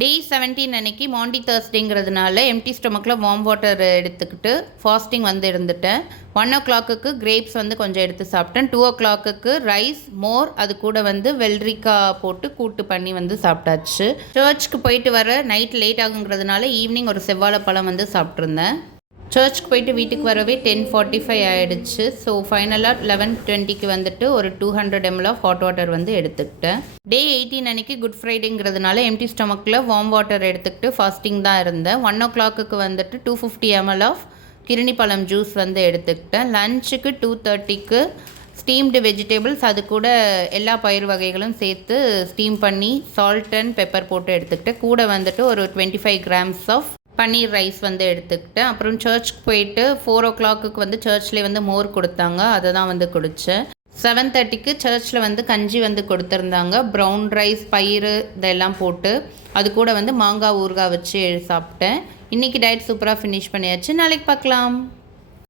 டே 17 அன்னைக்கு Mandi தேர்ஸ்டேங்கிறதுனால empty ஸ்டொமக்கில் warm water எடுத்துக்கிட்டு fasting வந்து இருந்துட்டேன். 1 o'clock கிரேப்ஸ் வந்து கொஞ்சம் எடுத்து சாப்பிட்டேன். 2 o'clock ரைஸ் மோர் அது கூட வந்து வெள்ளரிக்காய் போட்டு கூட்டு பண்ணி வந்து சாப்பிட்டாச்சு. சர்ச்சுக்கு போயிட்டு வர நைட் லேட் ஆகுங்கிறதுனால ஈவினிங் ஒரு செவ்வாழைப்பழம் வந்து சாப்பிட்ருந்தேன். சர்ச்சுக்கு போயிட்டு வீட்டுக்கு வரவே 10:45 ஆகிடுச்சு. ஸோ ஃபைனலாக 11:20 வந்துட்டு ஒரு 200 ml ஆஃப் ஹாட் வாட்டர் வந்து எடுத்துக்கிட்டேன். டே 18 அன்னைக்கு குட் ஃப்ரைடேங்கிறதுனால எம்டி ஸ்டொமக்கில் வார்ம் வாட்டர் எடுத்துக்கிட்டு ஃபாஸ்டிங் தான் இருந்தேன். 1 o'clock வந்துட்டு 250 ml ஆஃப் கிருணி பழம் ஜூஸ் வந்து எடுத்துக்கிட்டேன். லஞ்சுக்கு 2:30 ஸ்டீம்டு வெஜிடபிள்ஸ் அது கூட எல்லா பயிர் வகைகளும் சேர்த்து ஸ்டீம் பண்ணி சால்ட் அண்ட் பெப்பர் போட்டு எடுத்துக்கிட்டேன். கூட வந்துட்டு ஒரு 25 grams ஆஃப் பன்னீர் ரைஸ் வந்து எடுத்துக்கிட்டேன். அப்புறம் சர்ச்சுக்கு போயிட்டு 4 o'clock வந்து சர்ச்லேயே வந்து மோர் கொடுத்தாங்க, அதை தான் வந்து குடித்தேன். 7:30 சர்ச்சில் வந்து கஞ்சி வந்து கொடுத்துருந்தாங்க. ப்ரௌன் ரைஸ் பயிர் இதெல்லாம் போட்டு அது கூட வந்து மாங்காய் ஊறுகாய் வச்சு சாப்பிட்டேன். இன்றைக்கி டயட் சூப்பராக ஃபினிஷ் பண்ணியாச்சு. நாளைக்கு பார்க்கலாம்.